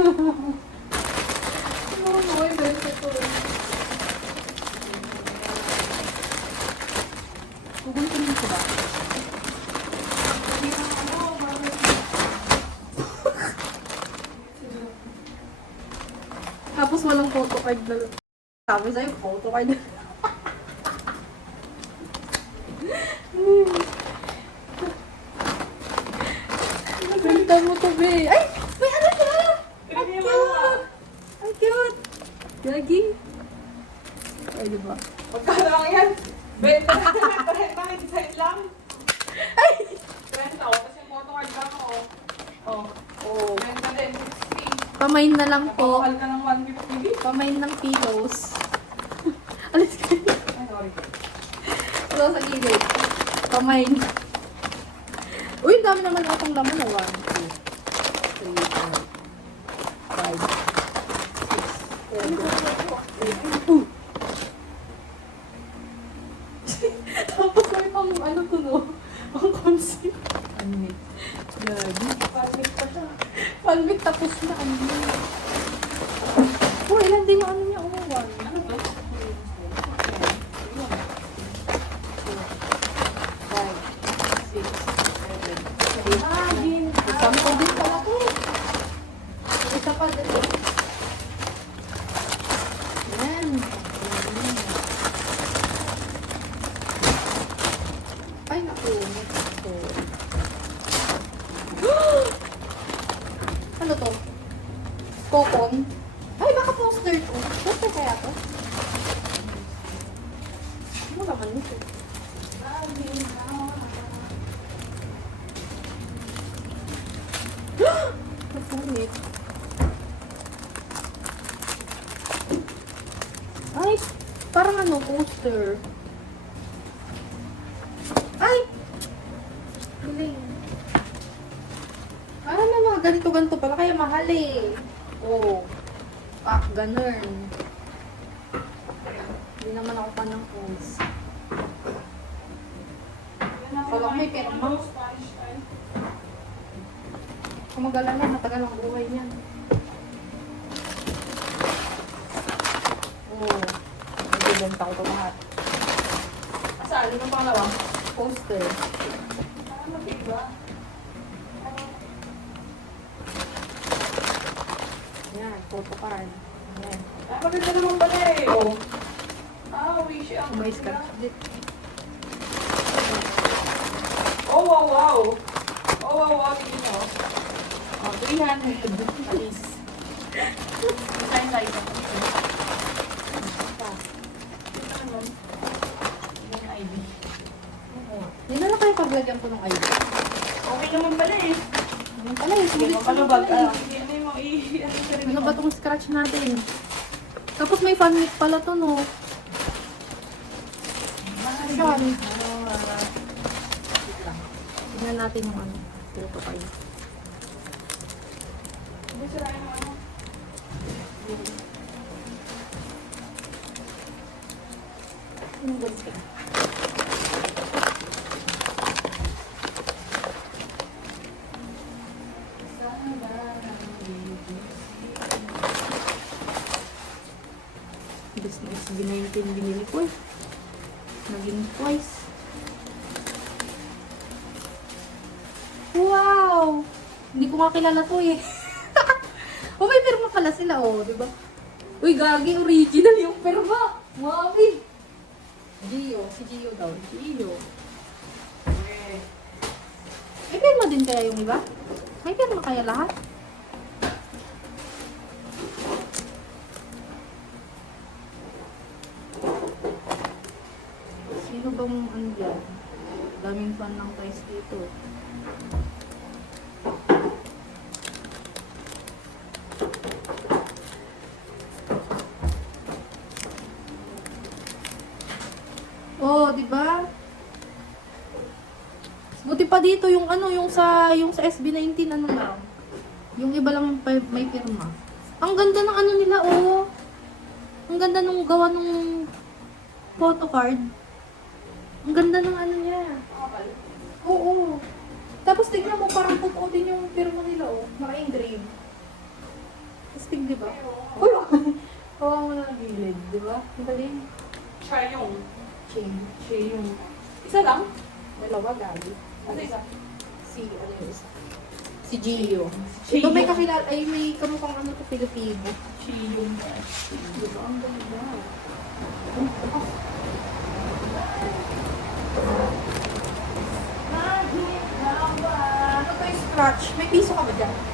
Ano yung bento ko? Kukuntunin ko ba? Tapos walang photo card na. Sabi sa'yo, photo card na. Ganda mo to, be. Ay! May ano siya! Ang cute! Ang cute! Gagi. Ay, diba? Magkano lang yan? 20 bakit side lang? Ay! 20 ako, kasi photo card lang ako. Oh, Oh. 20 din, 60. Pamain na lang po. Napakahal ka ng 150. Pamain ng pillows. Alis ka. Ay, sorry. Ito sa gilid. Pamain. Uy, dami naman atong laman na. 1, 2, 3, 4, 5, 6, 7, 8. Tapos may pang ano to, no? Ang concept. Anmit. Gagi. Palmit pa siya. Palmit tapos na. Anmit. Oh, ilan din yung ano niya? Oh, 1. Ano to? 5, 6, 7, 8. Sampo din pala ko. Isa pa din. Yan. Ay, naku. Ito. Ano to? Kokon? Ay, baka poster to. Poster kaya to? Ano naman nito? Napunit. Ay, parang ano, poster. Ay! Galing. Parang may mga ganito-ganito pala, kaya mahal eh. Oh. Pack, ganun. Hindi naman ako pa ng phones. Walang may pirma. Kung mag-alala, matagal ang buhay niyan. Oh. Nagbibenta ko ito lahat. Saan? Ano yung pangalawa? Poster. Parang magigba. Yan, photo card. Yan. Ah, maganda naman pala eh. Oh. Ah, wish ang May scratch dito. Oh, wow, wow. Oh, wow, wow. Tingin mo. Oh, 300. Alis. Design tayo. Yung ID. Hindi na lang kayo paglagyan ko ng ID. Okay naman pala eh. Ano pala yung Sige, sulit mapalubag. pala eh. Ano mo Ano ba itong scratch natin? Tapos may fanmit pala to, no? Saan? Tingnan natin yung ano. Photo kayo. Hindi sirain mo ano. Yung gunting. Business B19 binili ko eh. Naging twice. Wow! Hindi ko nga kilala to eh. Oh, may pirma pala sila oh, di ba? Uy, gagi, original yung pirma. Mami! Gio, si Gio daw. Gio. Okay. May pirma din kaya yung iba? May pirma kaya lahat? Sino bang ano dyan? Daming fan ng Twice dito. Oh, di ba? Buti pa dito yung ano, yung sa SB19 ano lang. Yung iba lang may pirma. Ang ganda ng ano nila, oh. Ang ganda nung gawa nung photo card. Ang ganda ng ano niya. Oo. Tapos tignan mo, parang totoo din yung pirma nila, oh. Naka-engrave. Astig, di ba? Uy, hawa mo na ang gilid, di ba? Ang galing. Chayong. Chain. Chayong. Isa lang? Dalawa, gabi. Ano isa? Si, ano yung isa? Si Gio. Gio. Ito may kakilala, ay may kamukhang ano to, Pilipino. Chayong. Di ba? Ang ganda. Ano to yung scratch? May piso ka ba dyan?